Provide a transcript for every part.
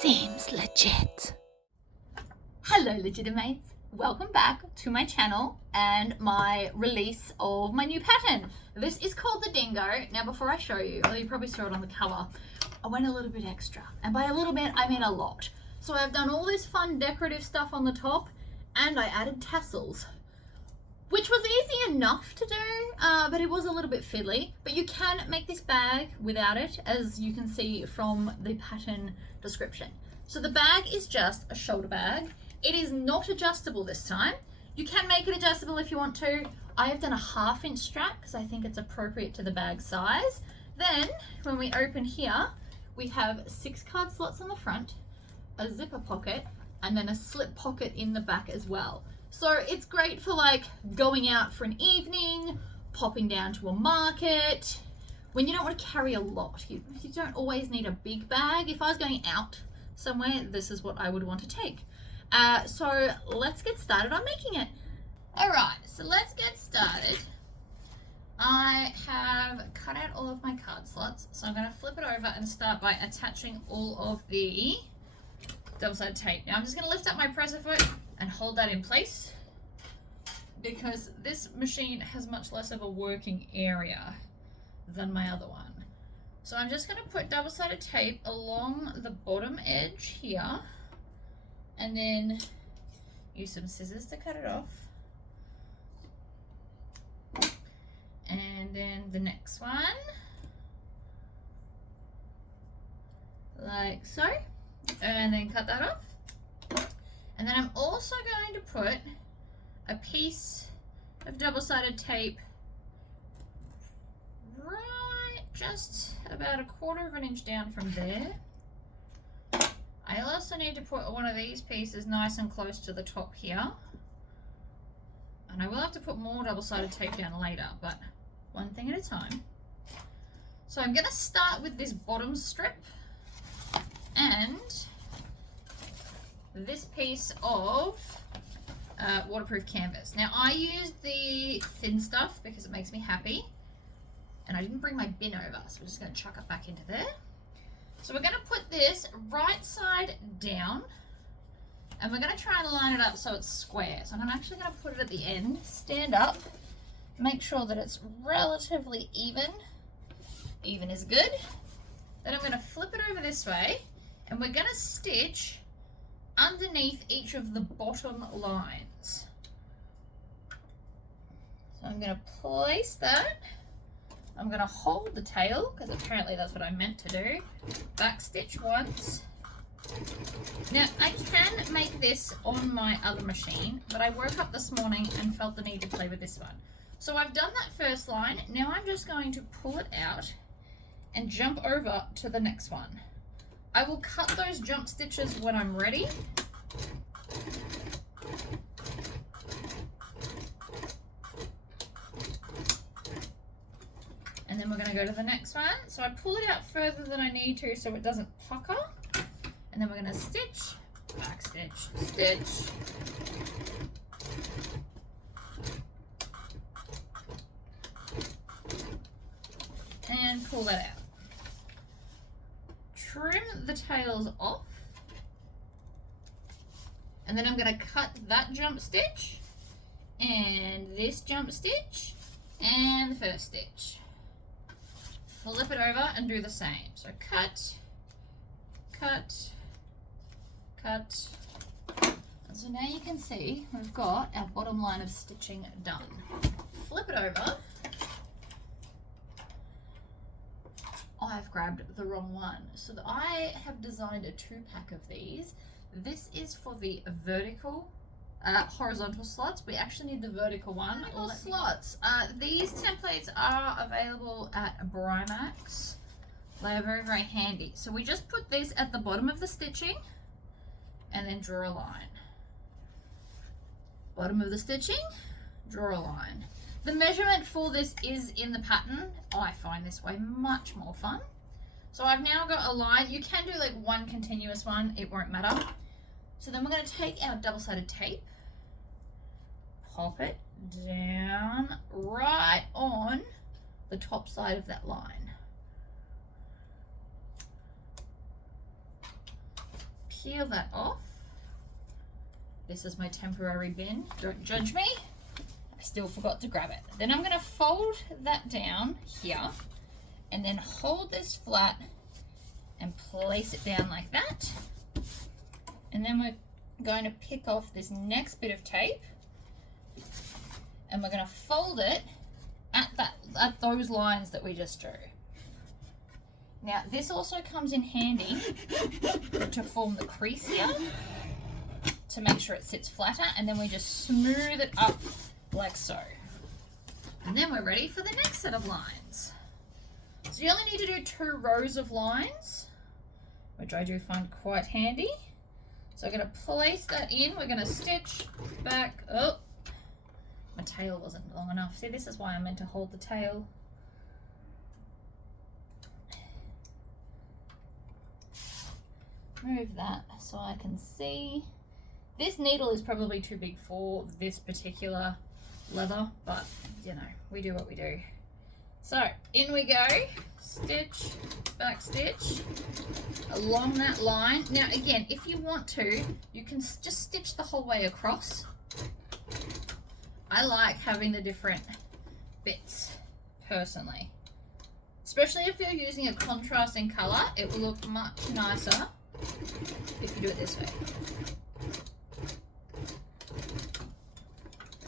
Seems legit. Hello Legitimates, welcome back to my channel and my release of my new pattern. This is called the Dingo. Now before I show you, you probably saw it on the cover, I went a little bit extra, and by a little bit I mean a lot. So I've done all this fun decorative stuff on the top and I added tassels, which was easy enough to do, but it was a little bit fiddly. But you can make this bag without it, as you can see from the pattern description. So the bag is just a shoulder bag. It is not adjustable this time. You can make it adjustable if you want to. I have done a 1/2 inch strap because I think it's appropriate to the bag size. Then when we open here, we have 6 card slots on the front, a zipper pocket, and then a slip pocket in the back as well. So it's great for like going out for an evening, popping down to a market, when you don't want to carry a lot. You don't always need a big bag. If I was going out somewhere, this is what I would want to take. So let's get started on making it. All right, so let's get started. I have cut out all of my card slots, so I'm going to flip it over and start by attaching all of the double-sided tape. Now I'm just going to lift up my presser foot and hold that in place because this machine has much less of a working area than my other one. So I'm just going to put double-sided tape along the bottom edge here and then use some scissors to cut it off. And then the next one, like so, and then cut that off. And then I'm also going to put a piece of double-sided tape right just about 1/4 inch down from there. I also need to put one of these pieces nice and close to the top here. And I will have to put more double-sided tape down later, but one thing at a time. So I'm going to start with this bottom strip and this piece of waterproof canvas. Now I use the thin stuff because it makes me happy, and I didn't bring my bin over, so we're just going to chuck it back into there. So we're going to put this right side down and we're going to try and line it up so it's square. So I'm actually going to put it at the end, stand up, make sure that it's relatively even. Even is good. Then I'm going to flip it over this way and we're going to stitch underneath each of the bottom lines. So I'm going to place that. I'm going to hold the tail because apparently that's what I meant to do. Back stitch once. Now I can make this on my other machine, but I woke up this morning and felt the need to play with this one. So I've done that first line. Now I'm just going to pull it out and jump over to the next one. I will cut those jump stitches when I'm ready. And then we're going to go to the next one. So I pull it out further than I need to so it doesn't pucker. And then we're going to stitch, back stitch, stitch. And pull that out. Trim the tails off. And then I'm going to cut that jump stitch and this jump stitch and the first stitch. Flip it over and do the same. So cut, cut, cut. And so now you can see we've got our bottom line of stitching done. Flip it over. I've grabbed the wrong one. So I have designed a 2-pack of these. This is for the vertical, horizontal slots. We actually need the vertical one. Slots. These templates are available at Brimax. They are very, very handy. So we just put this at the bottom of the stitching and then draw a line. Bottom of the stitching, draw a line. The measurement for this is in the pattern. I find this way much more fun. So I've now got a line. You can do like one continuous one, it won't matter. So then we're going to take our double-sided tape, pop it down right on the top side of that line. peel that off. This is my temporary bin. Don't judge me. I still forgot to grab it. Then I'm going to fold that down here and then hold this flat and place it down like that. And then we're going to pick off this next bit of tape and we're going to fold it at those lines that we just drew. Now this also comes in handy to form the crease here to make sure it sits flatter, and then we just smooth it up like so. And then we're ready for the next set of lines. So you only need to do 2 rows of lines, which I do find quite handy. So I'm going to place that in. We're going to stitch back. Oh, my tail wasn't long enough. See, this is why I meant to hold the tail. Move that so I can see. This needle is probably too big for this particular leather, but you know, we do what we do. So in we go, stitch, back stitch along that line. Now again, if you want to, you can just stitch the whole way across. I like having the different bits personally, especially if you're using a contrasting color. It will look much nicer if you do it this way.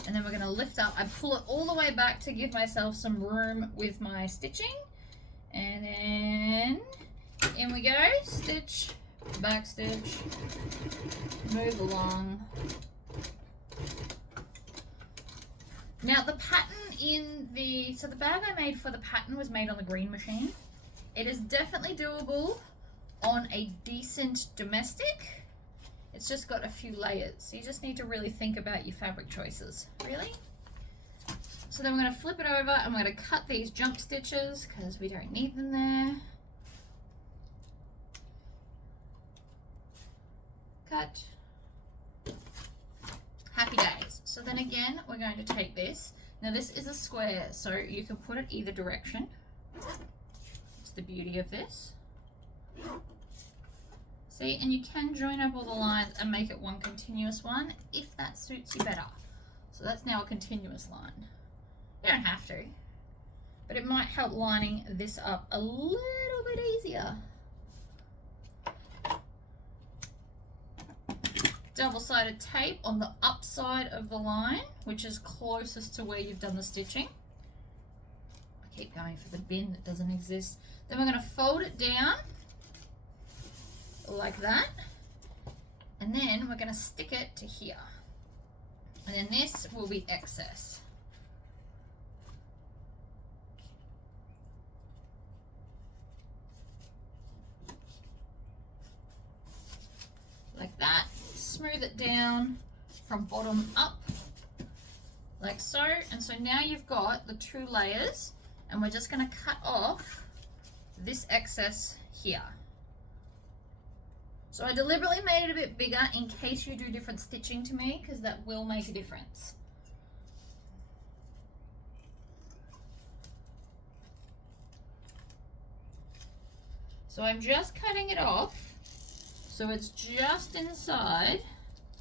And then we're going to lift up. I pull it all the way back to give myself some room with my stitching. And then in we go. Stitch, back stitch, move along. Now the pattern so the bag I made for the pattern was made on the green machine. It is definitely doable on a decent domestic. It's just got a few layers. You just need to really think about your fabric choices, really. So then we're going to flip it over and we're going to cut these jump stitches because we don't need them there. Cut. Happy days. So then again, we're going to take this. Now this is a square, so you can put it either direction. It's the beauty of this. See, and you can join up all the lines and make it one continuous one if that suits you better. So that's now a continuous line. You don't have to, but it might help lining this up a little bit easier. Double-sided tape on the upside of the line, which is closest to where you've done the stitching. I keep going for the bin that doesn't exist. Then we're going to fold it down like that, and then we're going to stick it to here, and then this will be excess. Like that. Smooth it down from bottom up like so, and so now you've got the 2 layers, and we're just going to cut off this excess here. So I deliberately made it a bit bigger in case you do different stitching to me, because that will make a difference. So I'm just cutting it off so it's just inside.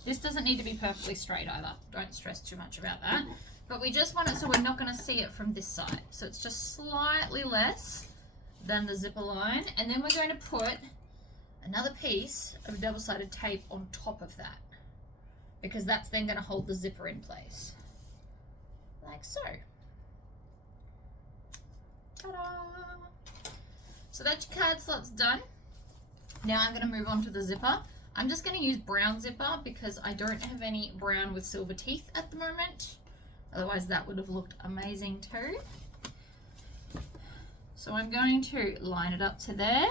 This doesn't need to be perfectly straight either. Don't stress too much about that. But we just want it so we're not going to see it from this side. So it's just slightly less than the zipper line. And then we're going to put another piece of double-sided tape on top of that, because that's then going to hold the zipper in place, like so. Ta-da! So that's your card slots done. Now I'm going to move on to the zipper. I'm just going to use brown zipper because I don't have any brown with silver teeth at the moment. Otherwise that would have looked amazing too. So I'm going to line it up to there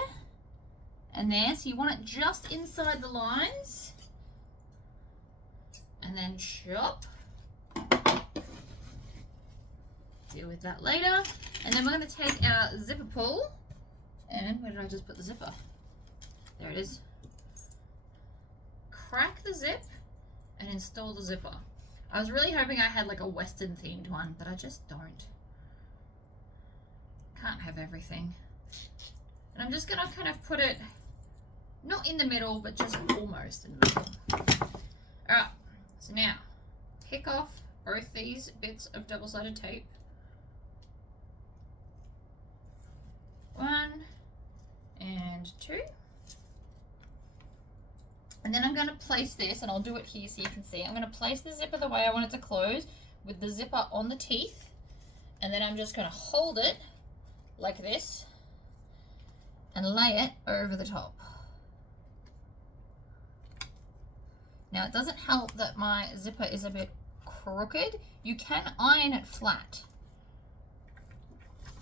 and there. So you want it just inside the lines, and then chop. Deal with that later. And then we're going to take our zipper pull, and where did I just put the zipper? There it is. Crack the zip and install the zipper. I was really hoping I had like a Western themed one, but I just don't. Can't have everything. And I'm just going to kind of put it not not in the middle, but just almost in the middle. Alright, so now pick off both these bits of double-sided tape. 1 and 2. And then I'm going to place this, and I'll do it here so you can see. I'm going to place the zipper the way I want it to close with the zipper on the teeth. And then I'm just going to hold it like this and lay it over the top. Now it doesn't help that my zipper is a bit crooked. You can iron it flat.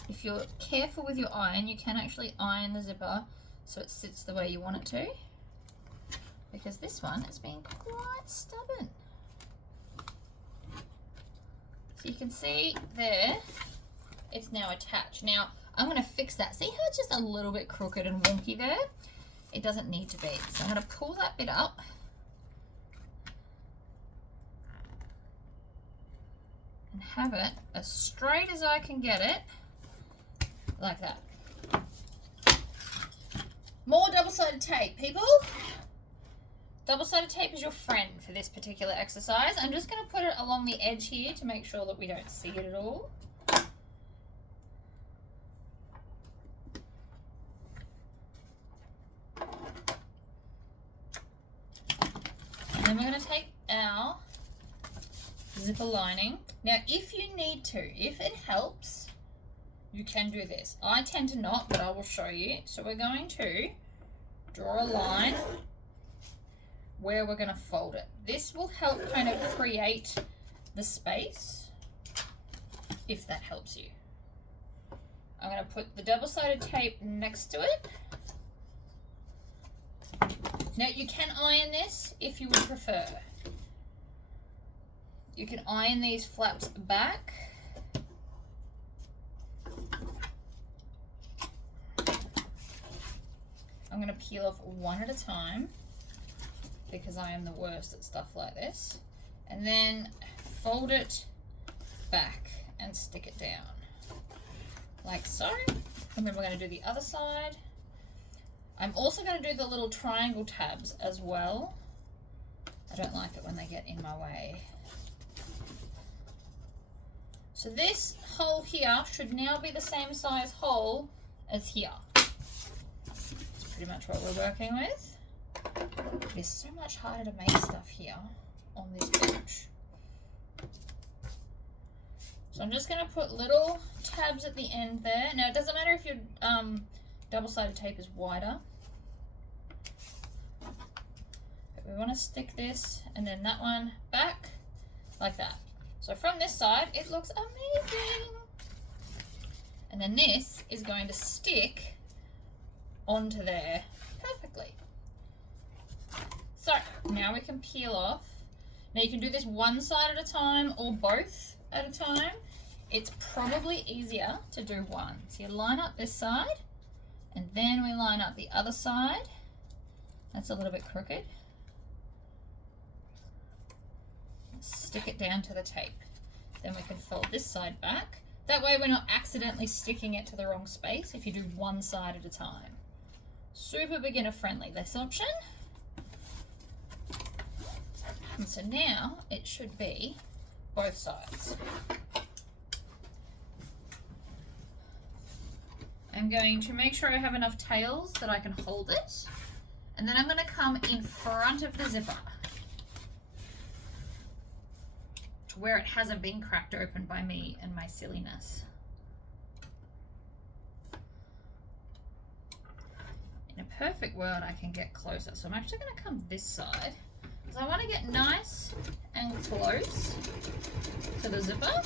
If you're careful with your iron, you can actually iron the zipper so it sits the way you want it to. Because this one is being quite stubborn. So you can see there, it's now attached. Now I'm going to fix that. See how it's just a little bit crooked and wonky there? It doesn't need to be. So I'm going to pull that bit up. And have it as straight as I can get it. Like that. More double-sided tape, people. Double-sided tape is your friend for this particular exercise. I'm just going to put it along the edge here to make sure that we don't see it at all. And then we're going to take our zipper lining. Now, if you need to, if it helps, you can do this. I tend to not, but I will show you. So we're going to draw a line where we're going to fold it. This will help kind of create the space, if that helps you. I'm going to put the double-sided tape next to it. Now you can iron this if you would prefer. You can iron these flaps back. I'm going to peel off one at a time because I am the worst at stuff like this. And then fold it back and stick it down like so. And then we're going to do the other side. I'm also going to do the little triangle tabs as well. I don't like it when they get in my way. So this hole here should now be the same size hole as here. That's pretty much what we're working with. It's so much harder to make stuff here on this bench. So I'm just going to put little tabs at the end there. Now it doesn't matter if your double-sided tape is wider. But we want to stick this and then that one back like that. So from this side, it looks amazing. And then this is going to stick onto there perfectly. So now we can peel off. Now you can do this one side at a time or both at a time. It's probably easier to do one. So you line up this side and then we line up the other side. That's a little bit crooked. Stick it down to the tape. Then we can fold this side back. That way we're not accidentally sticking it to the wrong space if you do one side at a time. Super beginner friendly, this option. And so now it should be both sides. I'm going to make sure I have enough tails that I can hold it. And then I'm going to come in front of the zipper to where it hasn't been cracked open by me and my silliness. In a perfect world, I can get closer. So I'm actually going to come this side because I want to get nice and close to the zipper.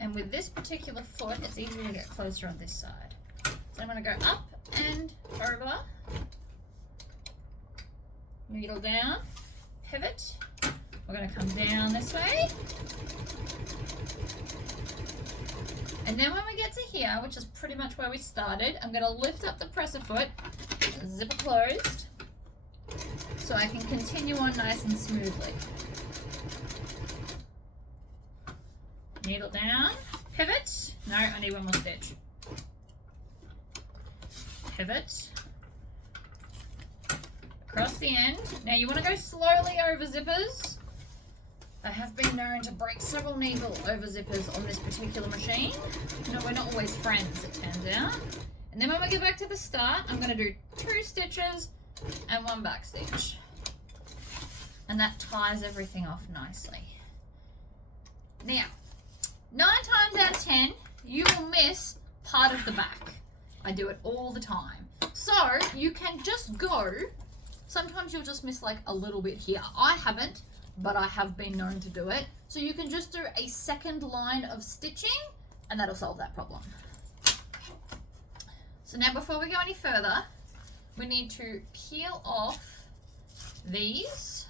And with this particular foot, it's easier to get closer on this side. So I'm going to go up and over, needle down, pivot. We're going to come down this way. And then when we get to here, which is pretty much where we started, I'm going to lift up the presser foot, zipper closed, so I can continue on nice and smoothly. Needle down, pivot. No, I need one more stitch. Pivot, across the end. Now you want to go slowly over zippers. I have been known to break several needle over zippers on this particular machine. No, we're not always friends, it turns out. And then when we get back to the start, I'm going to do 2 stitches and 1 back stitch. And that ties everything off nicely. Now, 9 times out of 10, you will miss part of the back. I do it all the time. So you can just go, sometimes you'll just miss like a little bit here. I haven't, but I have been known to do it. So you can just do a second line of stitching and that'll solve that problem. So now before we go any further, we need to peel off these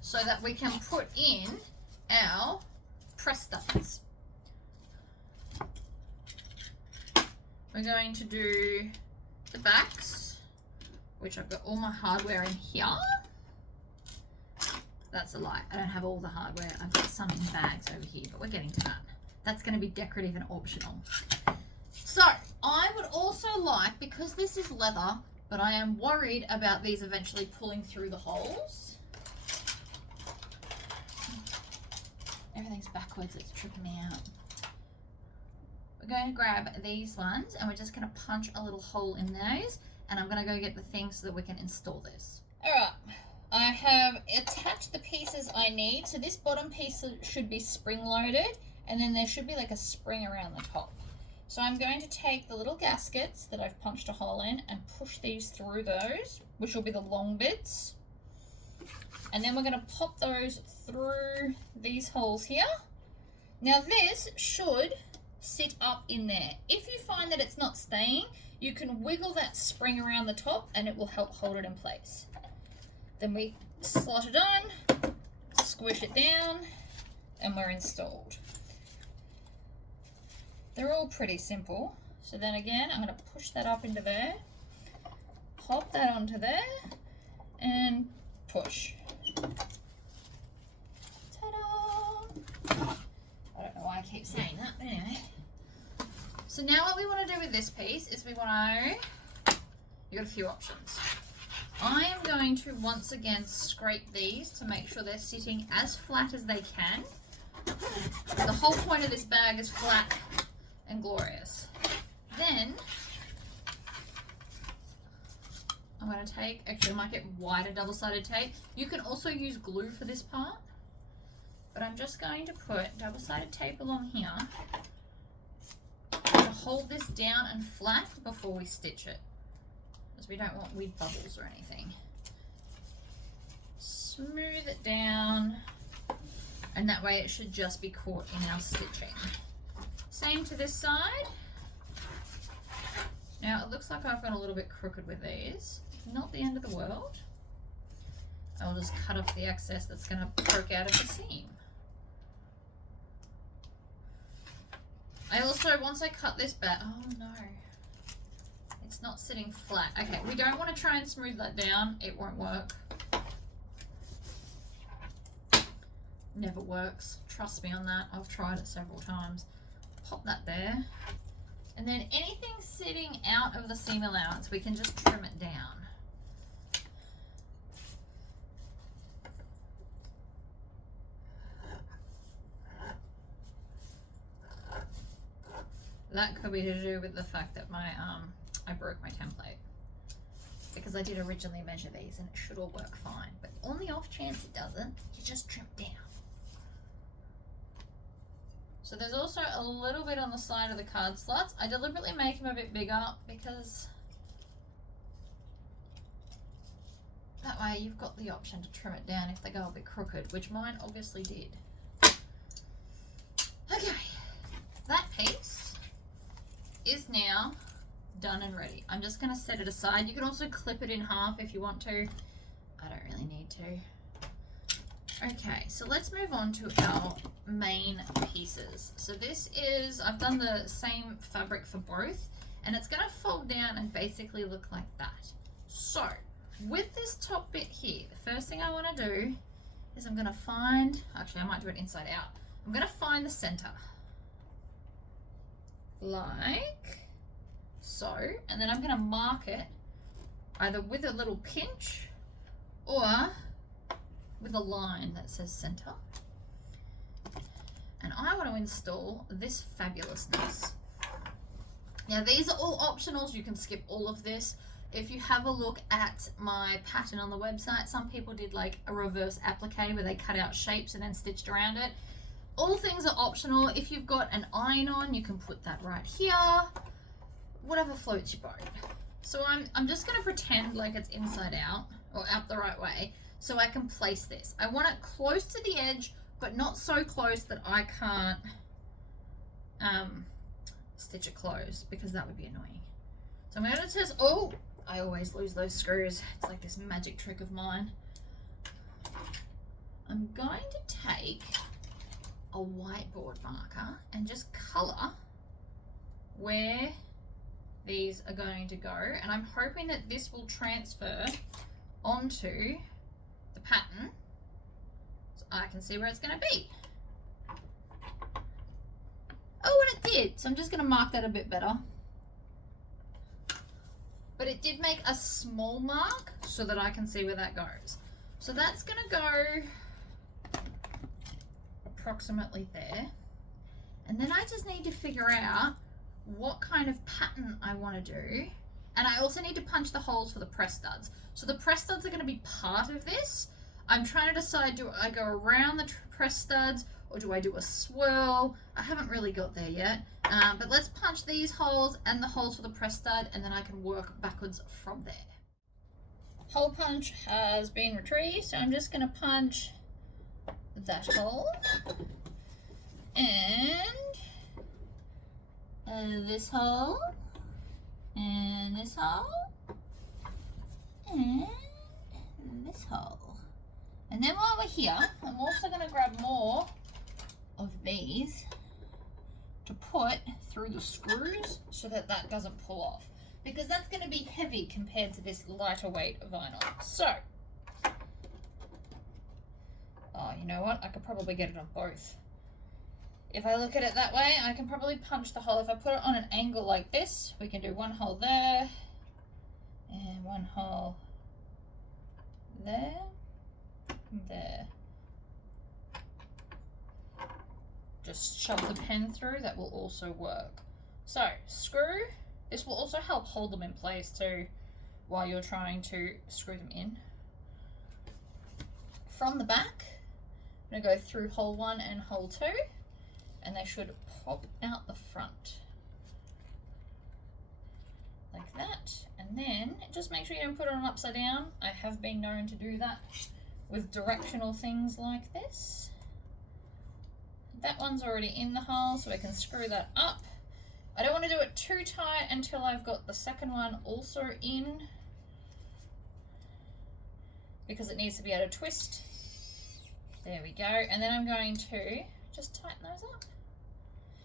so that we can put in our press studs. We're going to do the backs, which I've got all my hardware in here. That's a lie. I don't have all the hardware. I've got some in bags over here, but we're getting to that. That's going to be decorative and optional. So I would also like, because this is leather, but I am worried about these eventually pulling through the holes. Everything's backwards, it's tripping me out. We're going to grab these ones and we're just going to punch a little hole in those, and I'm going to go get the thing so that we can install this. Alright, I have attached the pieces I need. So this bottom piece should be spring loaded, and then there should be like a spring around the top. So I'm going to take the little gaskets that I've punched a hole in and push these through those, which will be the long bits. And then we're going to pop those through these holes here. Now this should sit up in there. If you find that it's not staying, you can wiggle that spring around the top and it will help hold it in place. Then we slot it on, squish it down, and we're installed. They're all pretty simple. So then again, I'm going to push that up into there, pop that onto there, and push. Ta-da! I don't know why I keep saying that, but anyway. So now what we want to do with this piece is we want to, you've got a few options. I am going to once again scrape these to make sure they're sitting as flat as they can. The whole point of this bag is flat and glorious. Then I'm going to take, actually I might get wider double-sided tape. You can also use glue for this part, but I'm just going to put double-sided tape along here to hold this down and flat before we stitch it, because we don't want weird bubbles or anything. Smooth it down, and that way it should just be caught in our stitching. Same to this side. Now it looks like I've got a little bit crooked with these. Not the end of the world. I'll just cut off the excess that's going to poke out of the seam. I also, once I cut this back, oh no, it's not sitting flat. Okay, we don't want to try and smooth that down. It won't work. Never works. Trust me on that. I've tried it several times. Pop that there. And then anything sitting out of the seam allowance, we can just trim it down. That could be to do with the fact that my I broke my template, because I did originally measure these and it should all work fine, but on the off chance it doesn't, you just trim it down. So there's also a little bit on the side of the card slots. I deliberately make them a bit bigger because that way you've got the option to trim it down if they go a bit crooked, which mine obviously did. Okay, that piece is now done and ready. I'm just going to set it aside. You can also clip it in half if you want to. I don't really need to. Okay, so let's move on to our main pieces. So this is, I've done the same fabric for both, and it's going to fold down and basically look like that. So with this top bit here, the first thing I want to do is I'm going to find, actually I might do it inside out. I'm going to find the center. Like so, and then I'm going to mark it either with a little pinch or with a line that says center. And I want to install this fabulousness. Now these are all optionals, you can skip all of this. If you have a look at my pattern on the website, some people did like a reverse applique where they cut out shapes and then stitched around it. All things are optional. If you've got an iron on, you can put that right here. Whatever floats your boat. So I'm just going to pretend like it's inside out or out the right way so I can place this. I want it close to the edge, but not so close that I can't stitch it closed, because that would be annoying. So I'm going to test. Oh, I always lose those screws. It's like this magic trick of mine. I'm going to take a whiteboard marker and just color where these are going to go, and I'm hoping that this will transfer onto the pattern so I can see where it's going to be. Oh, and it did. So I'm just going to mark that a bit better. But it did make a small mark so that I can see where that goes. So that's going to go approximately there. And then I just need to figure out what kind of pattern I want to do. And I also need to punch the holes for the press studs. So the press studs are going to be part of this. I'm trying to decide, do I go around the press studs or do I do a swirl? I haven't really got there yet. But let's punch these holes and the holes for the press stud, and then I can work backwards from there. Hole punch has been retrieved, so I'm just going to punch that hole and this hole and this hole and this hole. And then while we're here, I'm also going to grab more of these to put through the screws so that that doesn't pull off, because that's going to be heavy compared to this lighter weight vinyl. So, oh, you know what? I could probably get it on both. If I look at it that way, I can probably punch the hole. If I put it on an angle like this, we can do one hole there and one hole there and there. Just shove the pen through, that will also work. So, screw. This will also help hold them in place too while you're trying to screw them in. From the back, I'm going to go through hole 1 and hole 2, and they should pop out the front. Like that. And then just make sure you don't put it on upside down. I have been known to do that with directional things like this. That one's already in the hole, so I can screw that up. I don't want to do it too tight until I've got the second one also in, because it needs to be able to twist. There we go. And then I'm going to just tighten those up.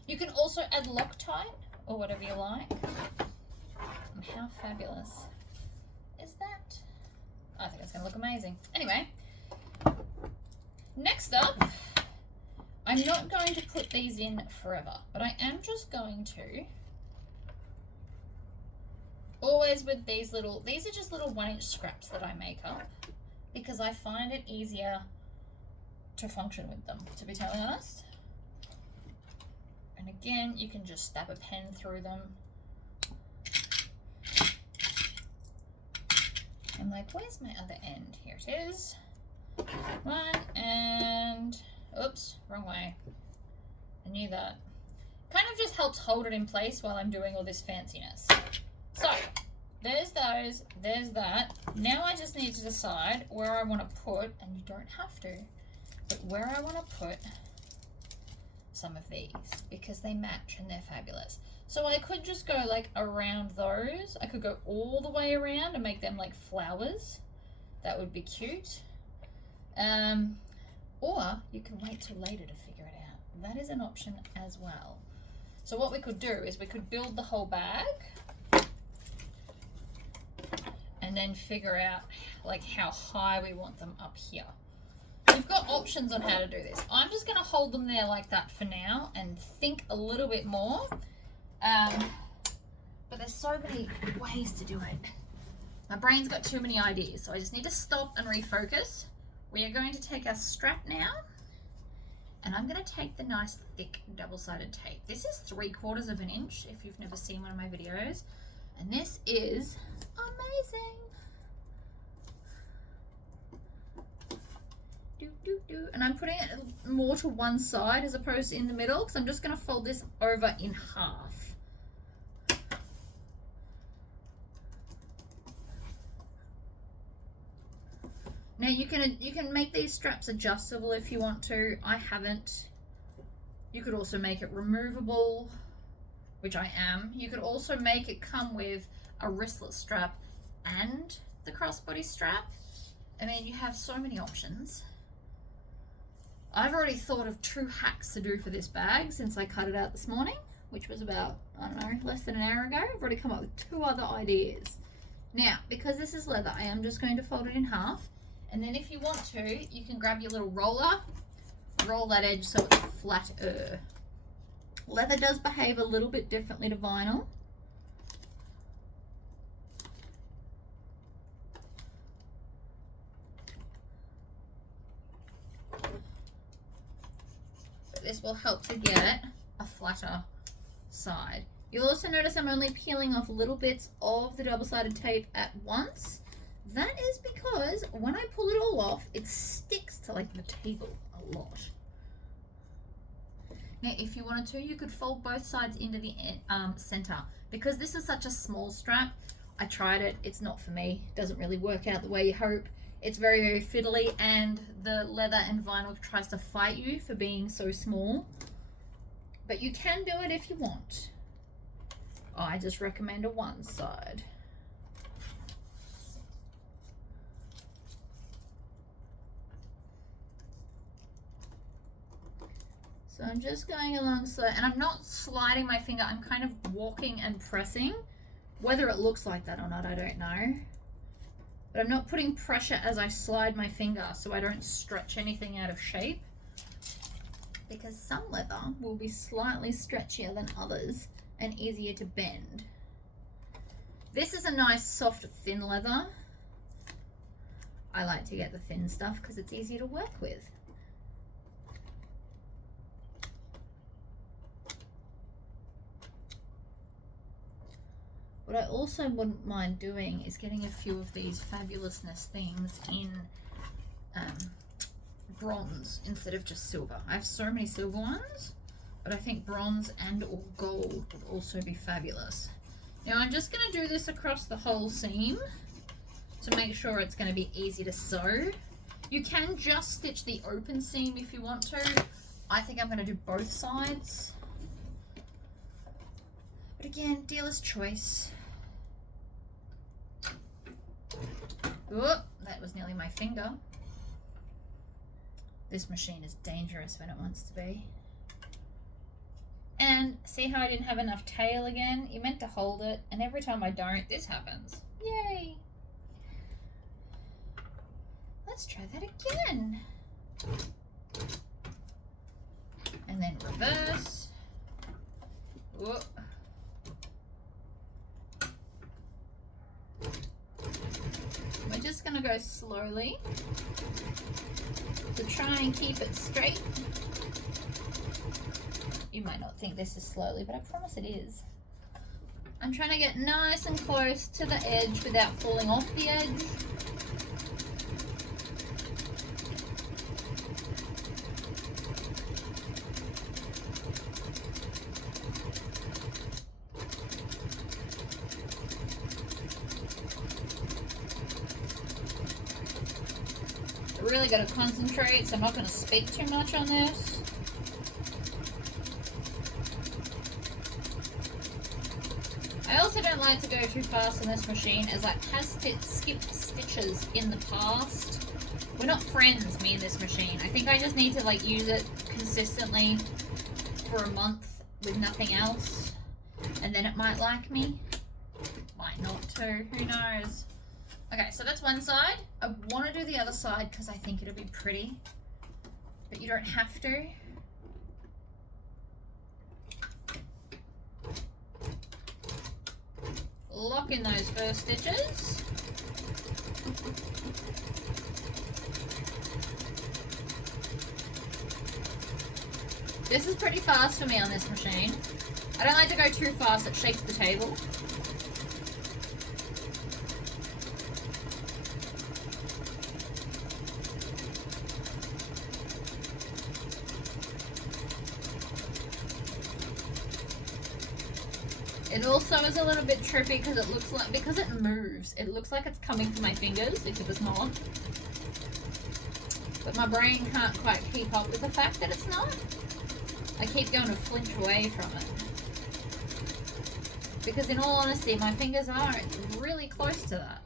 You can also add Loctite or whatever you like. And how fabulous is that? I think it's going to look amazing. Anyway, next up, I'm not going to put these in forever, but I am just going to, always with these are just little 1-inch scraps that I make up, because I find it easier to function with them, to be totally honest. And again, you can just stab a pen through them. I'm like, where's my other end? Here it is. One, and oops, wrong way. I knew that. Kind of just helps hold it in place while I'm doing all this fanciness. So, there's those, there's that. Now I just need to decide where I want to put, and you don't have to, but where I want to put some of these, because they match and they're fabulous. So I could just go like around those. I could go all the way around and make them like flowers. That would be cute. Or you can wait till later to figure it out. That is an option as well. So what we could do is we could build the whole bag and then figure out like how high we want them up here. We've got options on how to do this. I'm just going to hold them there like that for now and think a little bit more. But there's so many ways to do it. My brain's got too many ideas, so I just need to stop and refocus. We are going to take our strap now, and I'm going to take the nice thick double-sided tape. This is 3/4 of an inch if you've never seen one of my videos, and this is amazing. And I'm putting it more to one side as opposed to in the middle, because I'm just going to fold this over in half. Now you can make these straps adjustable if you want to. I haven't. You could also make it removable, which I am. You could also make it come with a wristlet strap and the crossbody strap. I mean, you have so many options. I've already thought of 2 hacks to do for this bag since I cut it out this morning, which was about, I don't know, less than an hour ago. I've already come up with 2 other ideas. Now, because this is leather, I am just going to fold it in half. And then if you want to, you can grab your little roller, roll that edge so it's flatter. Leather does behave a little bit differently to vinyl. This will help to get a flatter side. You'll also notice I'm only peeling off little bits of the double-sided tape at once. That is because when I pull it all off, it sticks to like the table a lot. Now, if you wanted to, you could fold both sides into the center. Because this is such a small strap, I tried it. It's not for me. It doesn't really work out the way you hope. It's very, very fiddly, and the leather and vinyl tries to fight you for being so small. But you can do it if you want. I just recommend a one side. So I'm just going along slow, and I'm not sliding my finger. I'm kind of walking and pressing. Whether it looks like that or not, I don't know. But I'm not putting pressure as I slide my finger so I don't stretch anything out of shape. Because some leather will be slightly stretchier than others and easier to bend. This is a nice soft thin leather. I like to get the thin stuff because it's easier to work with. What I also wouldn't mind doing is getting a few of these fabulousness things in bronze instead of just silver. I have so many silver ones, but I think bronze and or gold would also be fabulous. Now I'm just going to do this across the whole seam to make sure it's going to be easy to sew. You can just stitch the open seam if you want to. I think I'm going to do both sides. But again, dealer's choice. Oh, that was nearly my finger. This machine is dangerous when it wants to be. And see how I didn't have enough tail again? You meant to hold it, and every time I don't, this happens. Yay! Let's try that again. And then reverse. Whoa. We're just going to go slowly to try and keep it straight. You might not think this is slowly, but I promise it is. I'm trying to get nice and close to the edge without falling off the edge. Really got to concentrate, so I'm not going to speak too much on this. I also don't like to go too fast on this machine, as I have skipped stitches in the past. We're not friends, me and this machine. I think I just need to like use it consistently for a month with nothing else, and then it might like me. Might not too, who knows. Okay, so that's one side. I want to do the other side because I think it'll be pretty, but you don't have to. lock in those first stitches. This is pretty fast for me on this machine. I don't like to go too fast, it shakes the table. It also is a little bit trippy because it looks like, because it moves, it looks like it's coming to my fingers, if it does not. But my brain can't quite keep up with the fact that it's not. I keep going to flinch away from it. Because in all honesty, my fingers are really close to that.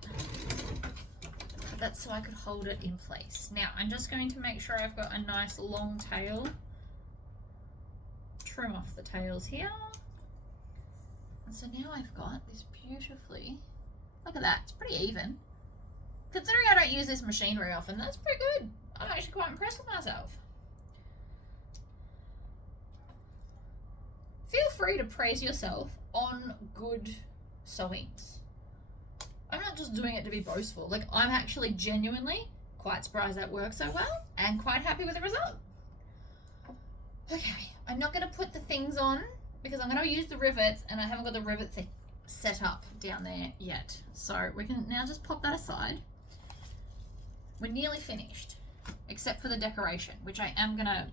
But that's so I could hold it in place. Now, I'm just going to make sure I've got a nice long tail. Trim off the tails here. And so now I've got this beautifully, look at that, it's pretty even. Considering I don't use this machine very often, that's pretty good. I'm actually quite impressed with myself. Feel free to praise yourself on good sewings. I'm not just doing it to be boastful. Like, I'm actually genuinely quite surprised that worked so well and quite happy with the result. Okay, I'm not going to put the things on because I'm going to use the rivets and I haven't got the rivet thing set up down there yet. So we can now just pop that aside. We're nearly finished, except for the decoration, which I am going to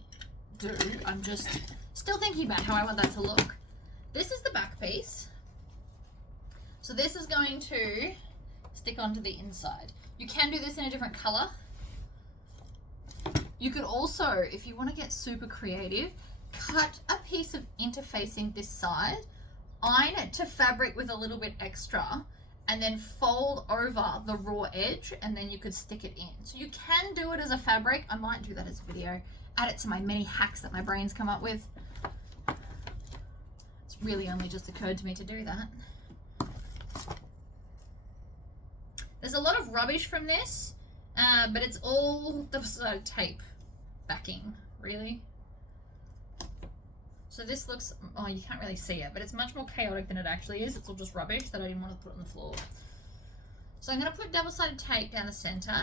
do. I'm just still thinking about how I want that to look. This is the back piece. So this is going to stick onto the inside. You can do this in a different color. You could also, if you want to get super creative, cut a piece of interfacing this side, iron it to fabric with a little bit extra, and then fold over the raw edge, and then you could stick it in. So you can do it as a fabric. I might do that as a video. Add it to my many hacks that my brain's come up with. It's really only just occurred to me to do that. There's a lot of rubbish from this, but it's all the tape backing, really. So this looks, oh, you can't really see it, but it's much more chaotic than it actually is. It's all just rubbish that I didn't want to put on the floor. So I'm going to put double-sided tape down the center.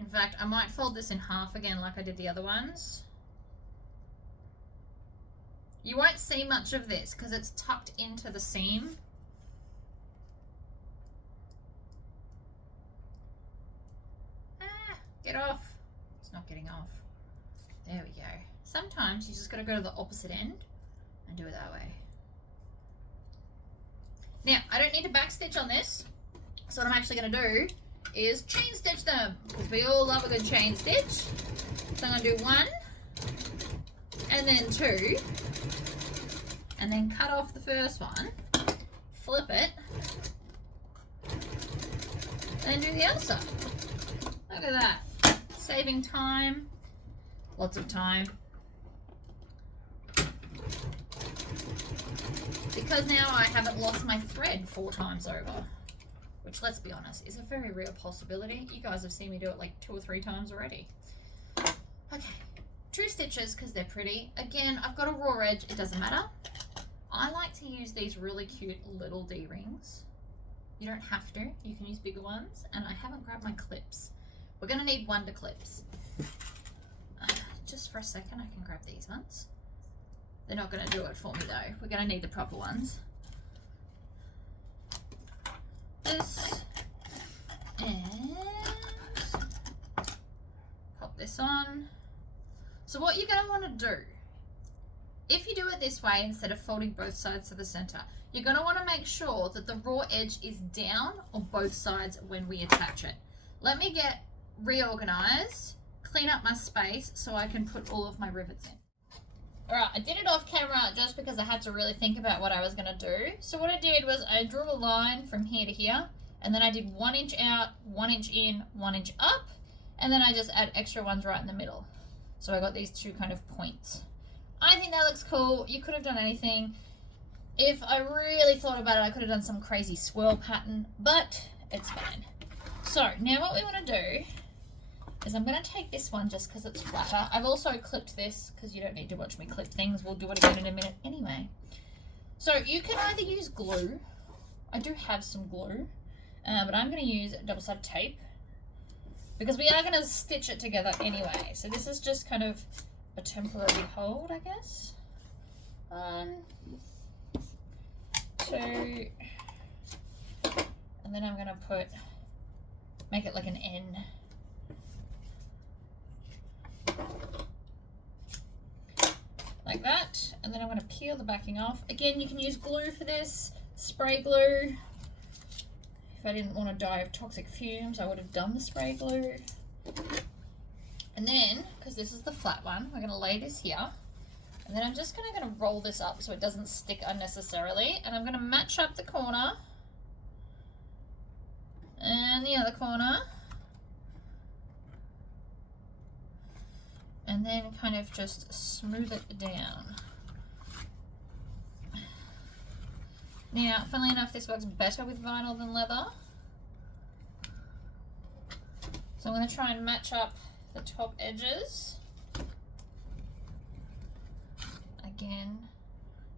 In fact, I might fold this in half again like I did the other ones. You won't see much of this because it's tucked into the seam. Ah, get off. It's not getting off. There we go. Sometimes you just got to go to the opposite end and do it that way. Now, I don't need to backstitch on this. So what I'm actually going to do is chain stitch them, because we all love a good chain stitch. So I'm going to do 1 and then 2 and then cut off the first one, flip it, and do the other side. Look at that. Saving time, lots of time. Because now I haven't lost my thread 4 times over. Which, let's be honest, is a very real possibility. You guys have seen me do it like 2 or 3 times already. Okay, 2 stitches because they're pretty. Again, I've got a raw edge, it doesn't matter. I like to use these really cute little D-rings. You don't have to, you can use bigger ones. And I haven't grabbed my clips. We're going to need wonder clips. Just for a second, I can grab these ones. They're not going to do it for me though. We're going to need the proper ones. This and pop this on. So what you're going to want to do, if you do it this way instead of folding both sides to the center, you're going to want to make sure that the raw edge is down on both sides when we attach it. Let me get reorganized, clean up my space so I can put all of my rivets in. Alright, I did it off camera just because I had to really think about what I was going to do. So what I did was I drew a line from here to here, and then I did 1 inch out, 1 inch in, 1 inch up, and then I just add extra ones right in the middle. So I got these 2 kind of points. I think that looks cool. You could have done anything. If I really thought about it, I could have done some crazy swirl pattern, but it's fine. So now what we want to do is I'm going to take this one just because it's flatter. I've also clipped this because you don't need to watch me clip things. We'll do it again in a minute anyway. So you can either use glue. I do have some glue, but I'm going to use double-sided tape because we are going to stitch it together anyway. So this is just kind of a temporary hold, I guess. 1, 2, and then I'm going to make it like an N. Like that, and then I'm going to peel the backing off. Again, you can use glue for this, spray glue. If I didn't want to die of toxic fumes, I would have done the spray glue. And then, because this is the flat one, we're going to lay this here. And then I'm just going to roll this up so it doesn't stick unnecessarily. And I'm going to match up the corner and the other corner. And then kind of just smooth it down. Now, funnily enough, this works better with vinyl than leather. So I'm going to try and match up the top edges. Again,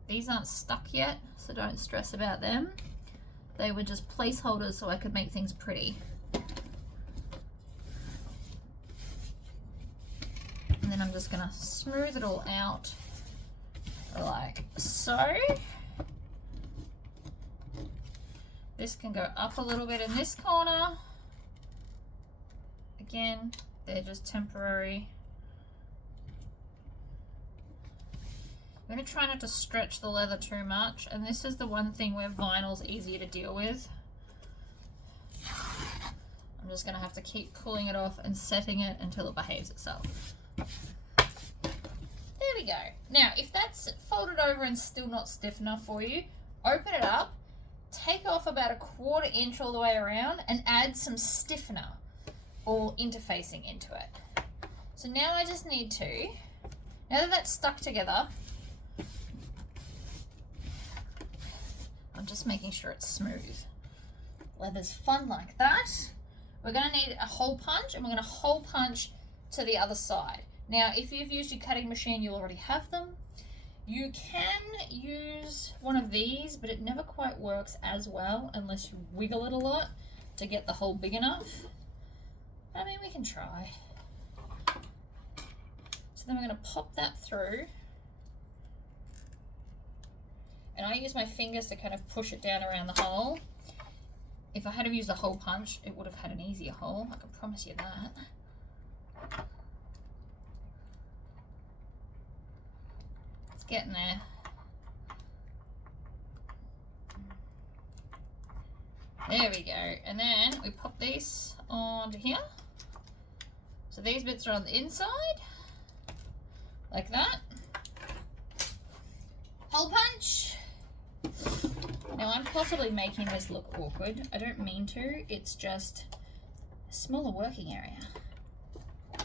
these aren't stuck yet, so don't stress about them. They were just placeholders so I could make things pretty. And then I'm just going to smooth it all out like so. This can go up a little bit in this corner. Again, they're just temporary. I'm going to try not to stretch the leather too much, and this is the one thing where vinyl's easier to deal with. I'm just going to have to keep pulling it off and setting it until it behaves itself. There we go. Now, if that's folded over and still not stiff enough for you, open it up, take off about 1/4 inch all the way around, and add some stiffener or interfacing into it. So now I just need to, now that that's stuck together, I'm just making sure it's smooth. Leather's fun like that. We're going to need a hole punch, and we're going to hole punch to the other side. Now, if you've used your cutting machine, you'll already have them. You can use one of these, but it never quite works as well unless you wiggle it a lot to get the hole big enough. I mean, we can try. So then we're going to pop that through. And I use my fingers to kind of push it down around the hole. If I had to use the hole punch, it would have had an easier hole. I can promise you that. It's getting there. There we go. And then we pop these onto here. So these bits are on the inside, like that. Hole punch. Now I'm possibly making this look awkward. I don't mean to. It's just a smaller working area.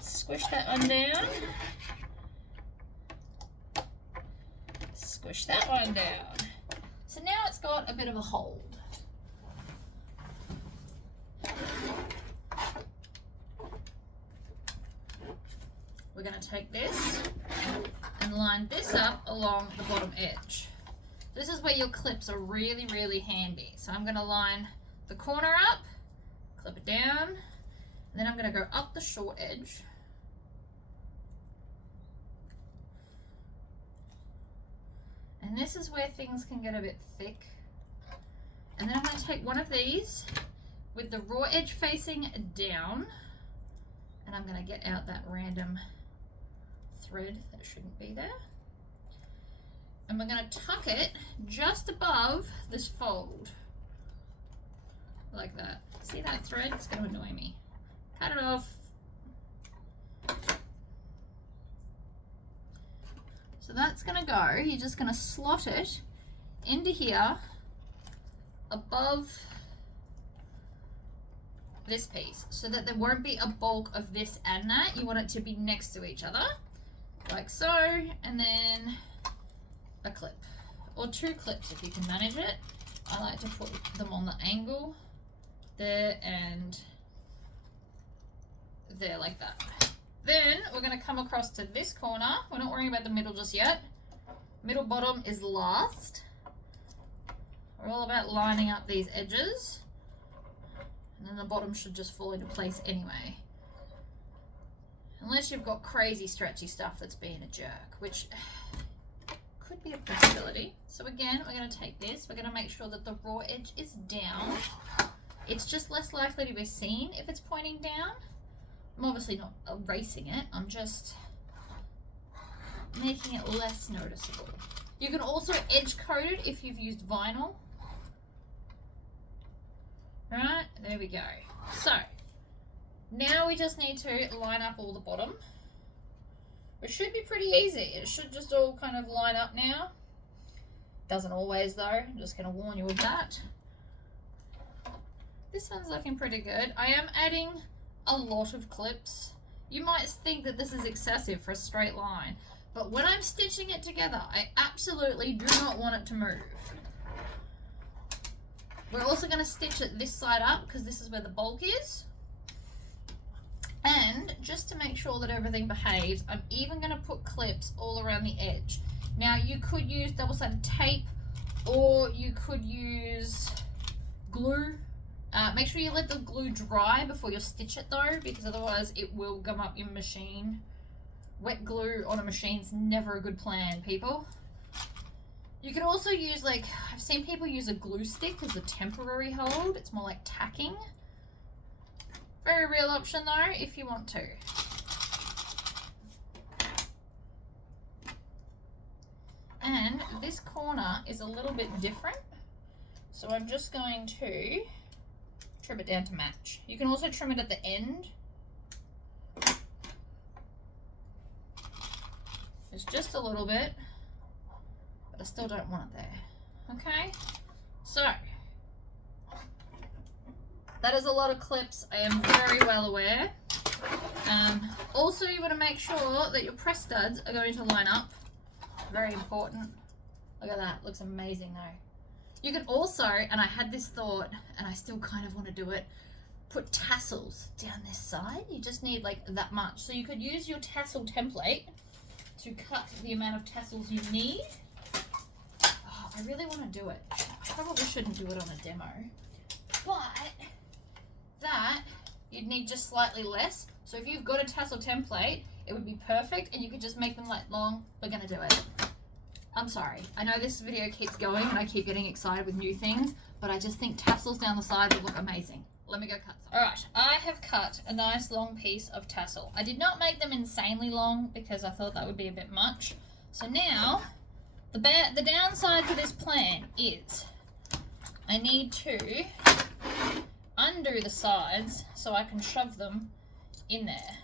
Squish that one down. Squish that one down. So now it's got a bit of a hold. We're going to take this and line this up along the bottom edge. This is where your clips are really, really handy. So I'm going to line the corner up, clip it down, and then I'm going to go up the short edge. And this is where things can get a bit thick. And then I'm going to take one of these with the raw edge facing down, and I'm going to get out that random thread that shouldn't be there. And we're going to tuck it just above this fold, like that. See that thread? It's going to annoy me. Cut it off. So that's going to go. You're just going to slot it into here above this piece so that there won't be a bulk of this and that. You want it to be next to each other, like so, and then a clip or 2 clips if you can manage it. I like to put them on the angle there and there like that. Then we're going to come across to this corner. We're not worrying about the middle just yet. Middle bottom is last. We're all about lining up these edges. And then the bottom should just fall into place anyway. Unless you've got crazy stretchy stuff that's being a jerk, which could be a possibility. So again, we're going to take this. We're going to make sure that the raw edge is down. It's just less likely to be seen if it's pointing down. I'm obviously not erasing it. I'm just making it less noticeable. You can also edge coat it if you've used vinyl. Right, there we go. So, now we just need to line up all the bottom. It should be pretty easy. It should just all kind of line up now. Doesn't always though. I'm just going to warn you of that. This one's looking pretty good. I am adding a lot of clips. You might think that this is excessive for a straight line, but when I'm stitching it together, I absolutely do not want it to move. We're also going to stitch it this side up because this is where the bulk is. And just to make sure that everything behaves, I'm even going to put clips all around the edge. Now you could use double-sided tape or you could use glue. Make sure you let the glue dry before you stitch it though, because otherwise it will gum up your machine. Wet glue on a machine's never a good plan, people. You can also use, like, I've seen people use a glue stick as a temporary hold. It's more like tacking. Very real option though, if you want to. And this corner is a little bit different. So I'm just going to trim it down to match. You can also trim it at the end. It's just a little bit, but I still don't want it there. Okay, so that is a lot of clips. I am very well aware. Also, you want to make sure that your press studs are going to line up. Very important. Look at that, looks amazing though. You can also, and I had this thought, and I still kind of want to do it, put tassels down this side. You just need like that much. So you could use your tassel template to cut the amount of tassels you need. Oh, I really want to do it. I probably shouldn't do it on a demo, but that you'd need just slightly less. So if you've got a tassel template, it would be perfect, and you could just make them like long. We're gonna do it. I'm sorry. I know this video keeps going and I keep getting excited with new things, but I just think tassels down the side would look amazing. Let me go cut some. All right, I have cut a nice long piece of tassel. I did not make them insanely long because I thought that would be a bit much. So now, the downside to this plan is I need to undo the sides so I can shove them in there.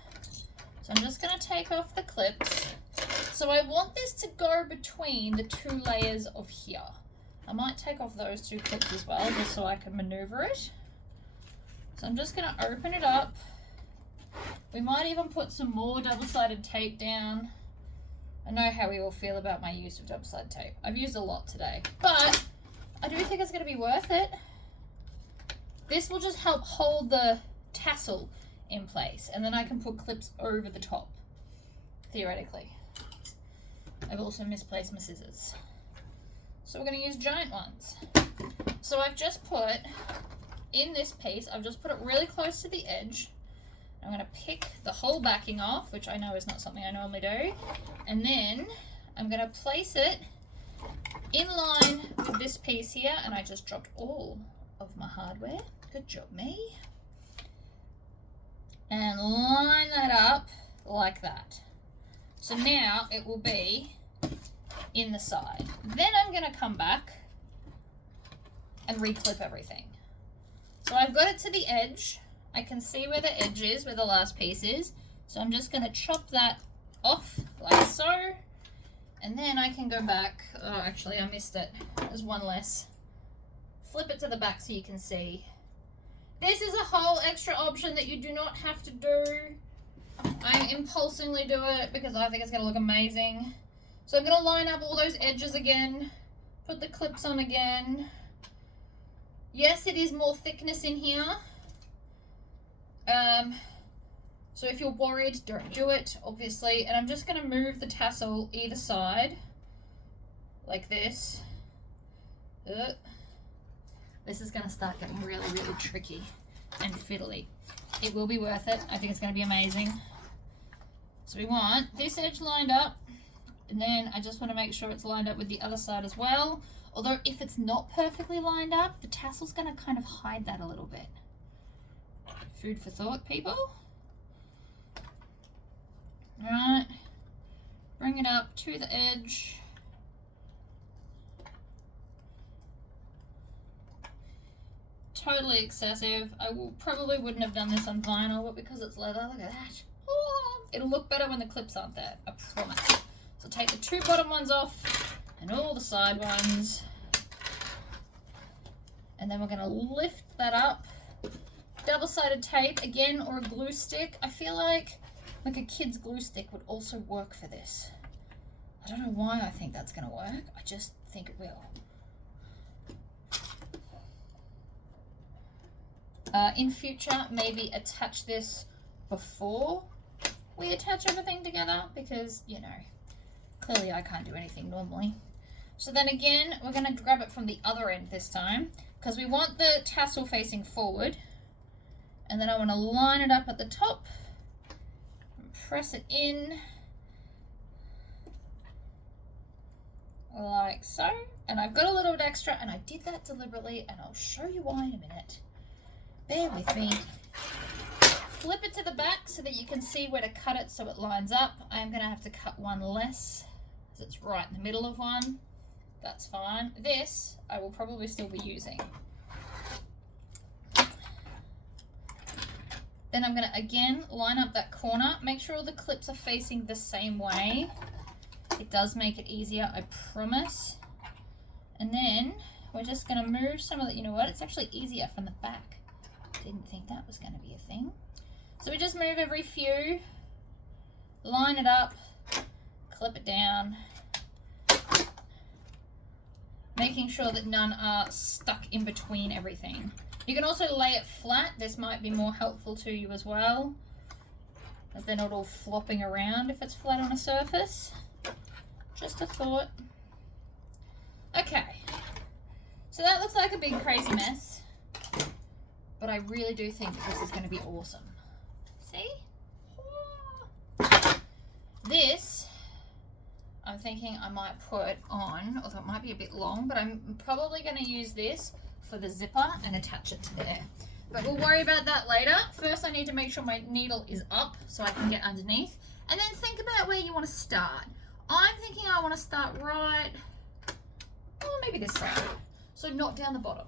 So I'm just going to take off the clips. So I want this to go between the two layers of here. I might take off those two clips as well, just so I can maneuver it. So I'm just going to open it up. We might even put some more double-sided tape down. I know how we all feel about my use of double-sided tape. I've used a lot today, but I do think it's going to be worth it. This will just help hold the tassel in place, and then I can put clips over the top, theoretically. I've also misplaced my scissors. So we're going to use giant ones. So I've just put, in this piece, I've just put it really close to the edge. I'm going to pick the whole backing off, which I know is not something I normally do. And then I'm going to place it in line with this piece here, and I just dropped all of my hardware. Good job, me. And line that up like that. So now it will be in the side. Then I'm going to come back and reclip everything. So I've got it to the edge. I can see where the edge is, where the last piece is. So I'm just going to chop that off like so. And then I can go back. Oh, actually, I missed it. There's one less. Flip it to the back so you can see. This is a whole extra option that you do not have to do. I impulsively do it because I think it's going to look amazing. So I'm going to line up all those edges again. Put the clips on again. Yes, it is more thickness in here. So if you're worried, don't do it, obviously. And I'm just going to move the tassel either side, like this. This is going to start getting really, really tricky and fiddly. It will be worth it. I think it's going to be amazing. So we want this edge lined up, and then I just want to make sure it's lined up with the other side as well. Although if it's not perfectly lined up, the tassel's going to kind of hide that a little bit. Food for thought, people. Alright, bring it up to the edge. Totally excessive. I probably wouldn't have done this on vinyl, but because it's leather, look at that. Oh, it'll look better when the clips aren't there, I promise. So take the two bottom ones off and all the side ones. And then we're going to lift that up. Double-sided tape, again, or a glue stick. I feel like a kid's glue stick would also work for this. I don't know why I think that's going to work. I just think it will. In future, maybe attach this before we attach everything together because, you know, clearly I can't do anything normally. So then again, we're going to grab it from the other end this time because we want the tassel facing forward. And then I want to line it up at the top. Press it in like so, and I've got a little bit extra, and I did that deliberately, and I'll show you why in a minute. Bear with me. Flip it to the back so that you can see where to cut it so it lines up. I'm going to have to cut one less because it's right in the middle of one. That's fine. This I will probably still be using. Then I'm going to, again, line up that corner. Make sure all the clips are facing the same way. It does make it easier, I promise. And then we're just going to move some of the, you know what, it's actually easier from the back. Didn't think that was going to be a thing. So we just move every few, line it up, clip it down, making sure that none are stuck in between everything. You can also lay it flat. This might be more helpful to you as well, as they're not all flopping around if it's flat on a surface. Just a thought. Okay, so that looks like a big crazy mess, but I really do think that this is going to be awesome. See? This, I'm thinking I might put on, although it might be a bit long, but I'm probably going to use this for the zipper and attach it to there. But we'll worry about that later. First, I need to make sure my needle is up so I can get underneath. And then think about where you want to start. I'm thinking I want to start right, well, maybe this side. So not down the bottom.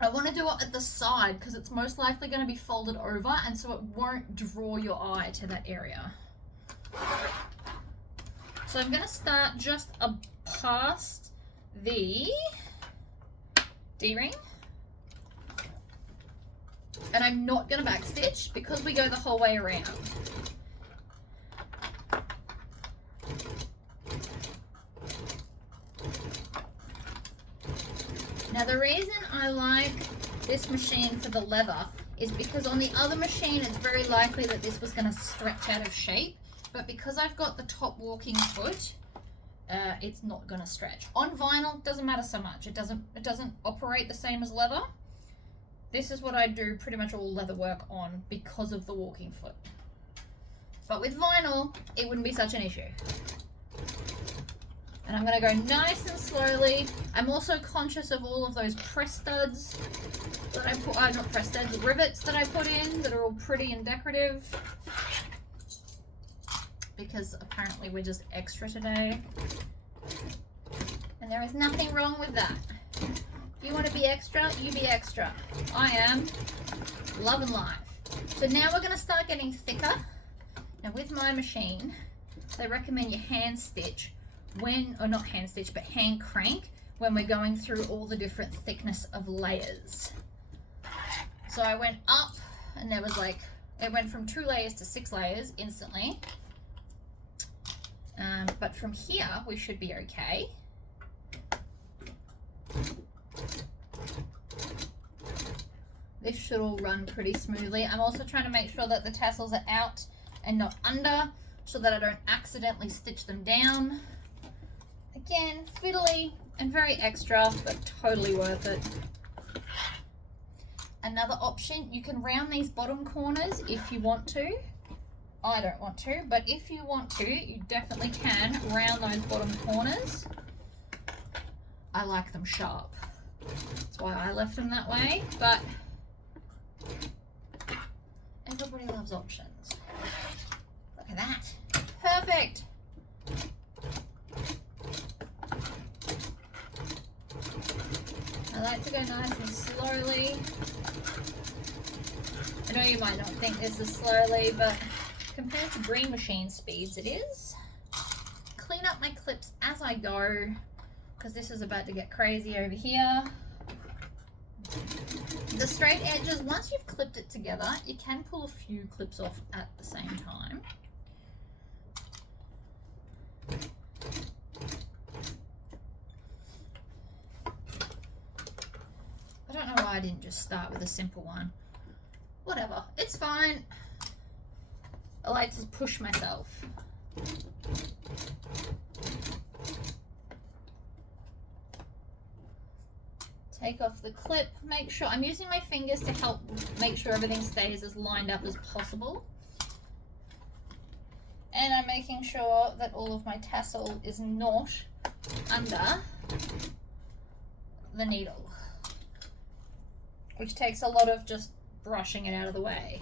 I want to do it at the side because it's most likely going to be folded over and so it won't draw your eye to that area. So I'm going to start just past the D-ring. And I'm not going to backstitch because we go the whole way around. Now the reason I like this machine for the leather is because on the other machine it's very likely that this was going to stretch out of shape, but because I've got the top walking foot, it's not going to stretch. On vinyl, doesn't matter so much. It doesn't operate the same as leather. This is what I do pretty much all leather work on because of the walking foot. But with vinyl, it wouldn't be such an issue. And I'm going to go nice and slowly. I'm also conscious of all of those press studs that I put, not press studs, rivets that I put in that are all pretty and decorative. Because apparently we're just extra today. And there is nothing wrong with that. If you want to be extra, you be extra. I am. Love and life. So now we're going to start getting thicker. Now with my machine, they recommend you hand stitch when, or not hand stitch, but hand crank when we're going through all the different thickness of layers. So I went up and there was like, it went from 2 layers to 6 layers instantly. But from here, we should be okay. this should all run pretty smoothly. I'm also trying to make sure that the tassels are out and not under, so that I don't accidentally stitch them down. Again, fiddly and very extra, but totally worth it. Another option, you can round these bottom corners if you want to. I don't want to, but if you want to, you definitely can round those bottom corners. I like them sharp. That's why I left them that way, but everybody loves options. Look at that. Perfect. I like to go nice and slowly. I know you might not think this is slowly, but compared to green machine speeds, it is. Clean up my clips as I go, because this is about to get crazy over here. The straight edges, once you've clipped it together, you can pull a few clips off at the same time. I don't know why I didn't just start with a simple one. Whatever, it's fine. I like to push myself. Take off the clip, make sure, I'm using my fingers to help make sure everything stays as lined up as possible. And I'm making sure that all of my tassel is not under the needle, which takes a lot of just brushing it out of the way.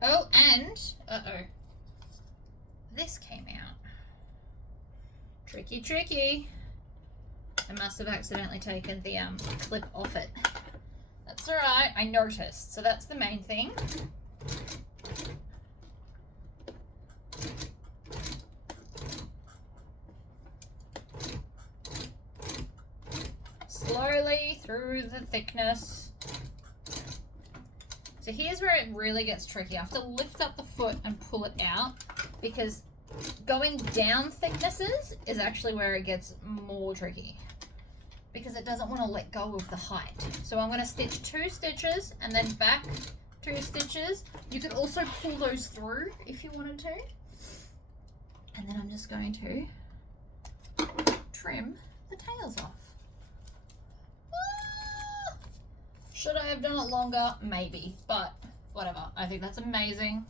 Oh, and, this came out. Tricky, tricky. I must have accidentally taken the clip off it. That's all right, I noticed. So that's the main thing. Slowly through the thickness. So here's where it really gets tricky. I have to lift up the foot and pull it out, because going down thicknesses is actually where it gets more tricky, because it doesn't want to let go of the height. So I'm going to stitch 2 stitches and then back 2 stitches. You could also pull those through if you wanted to. And then I'm just going to trim the tails off. Should I have done it longer? Maybe, but whatever. I think that's amazing.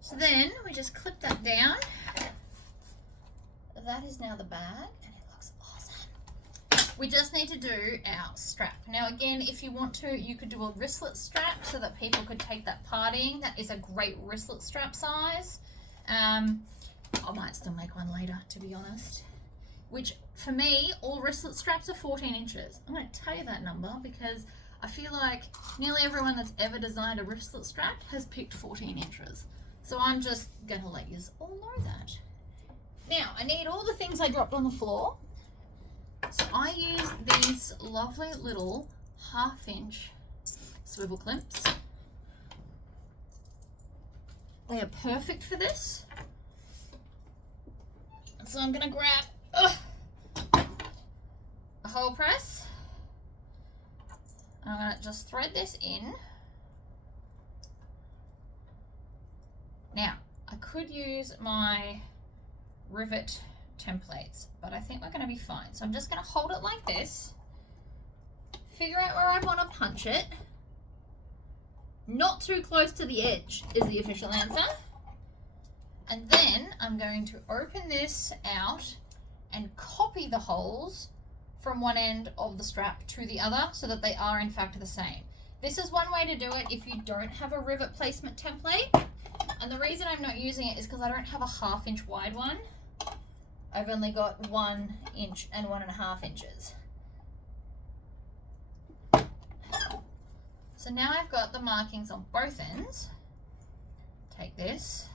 So then we just clip that down. That is now the bag, and it looks awesome. We just need to do our strap. Now again, if you want to, you could do a wristlet strap so that people could take that partying. That is a great wristlet strap size. I might still make one later, to be honest. Which, for me, all wristlet straps are 14 inches. I'm going to tell you that number because I feel like nearly everyone that's ever designed a wristlet strap has picked 14 inches. So I'm just going to let you all know that. Now, I need all the things I dropped on the floor. So I use these lovely little 1/2 inch swivel clips. They are perfect for this. So I'm going to grab a hole press. I'm going to just thread this in. Now, I could use my rivet templates, but I think we're going to be fine. So I'm just going to hold it like this, figure out where I want to punch it. Not too close to the edge is the official answer. And then I'm going to open this out and copy the holes from one end of the strap to the other so that they are in fact the same. This is one way to do it if you don't have a rivet placement template. And the reason I'm not using it is because I don't have a 1/2 inch wide one. I've only got 1 inch and 1.5 inches. So now I've got the markings on both ends. Take this.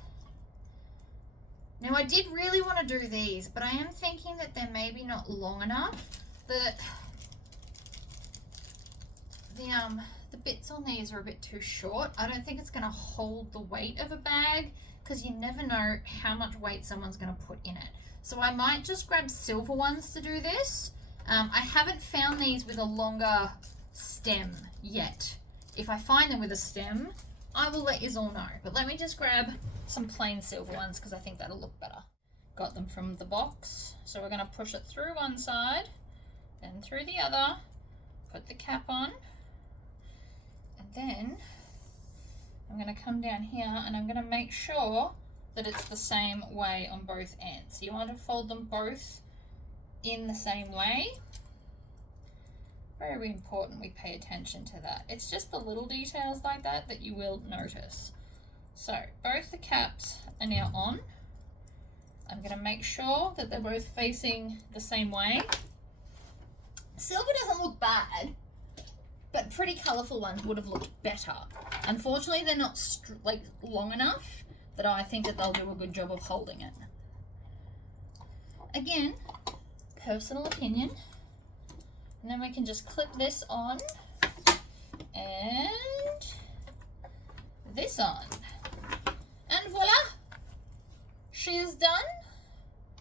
Now I did really want to do these, but I am thinking that they're maybe not long enough. The bits on these are a bit too short. I don't think it's going to hold the weight of a bag, because you never know how much weight someone's going to put in it. So I might just grab silver ones to do this. I haven't found these with a longer stem yet. If I find them with a stem, I will let you all know. But let me just grab some plain silver ones because I think that'll look better. Got them from the box. So we're going to push it through one side, then through the other, put the cap on, and then I'm going to come down here and I'm going to make sure that it's the same way on both ends. So you want to fold them both in the same way. Very important we pay attention to that. It's just the little details like that that you will notice. So both the caps are now on. I'm going to make sure that they're both facing the same way. Silver doesn't look bad, but pretty colourful ones would have looked better. Unfortunately, they're not like long enough that I think that they'll do a good job of holding it. Again, personal opinion. And then we can just clip this on and this on. And voila! She is done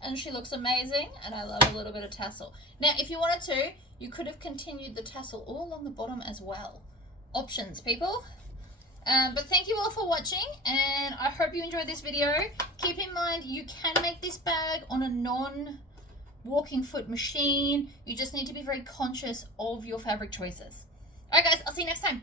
and she looks amazing, and I love a little bit of tassel. Now, if you wanted to, you could have continued the tassel all along the bottom as well. Options, people. But thank you all for watching, and I hope you enjoyed this video. Keep in mind, you can make this bag on a non-walking foot machine. You just need to be very conscious of your fabric choices. Alright guys, I'll see you next time.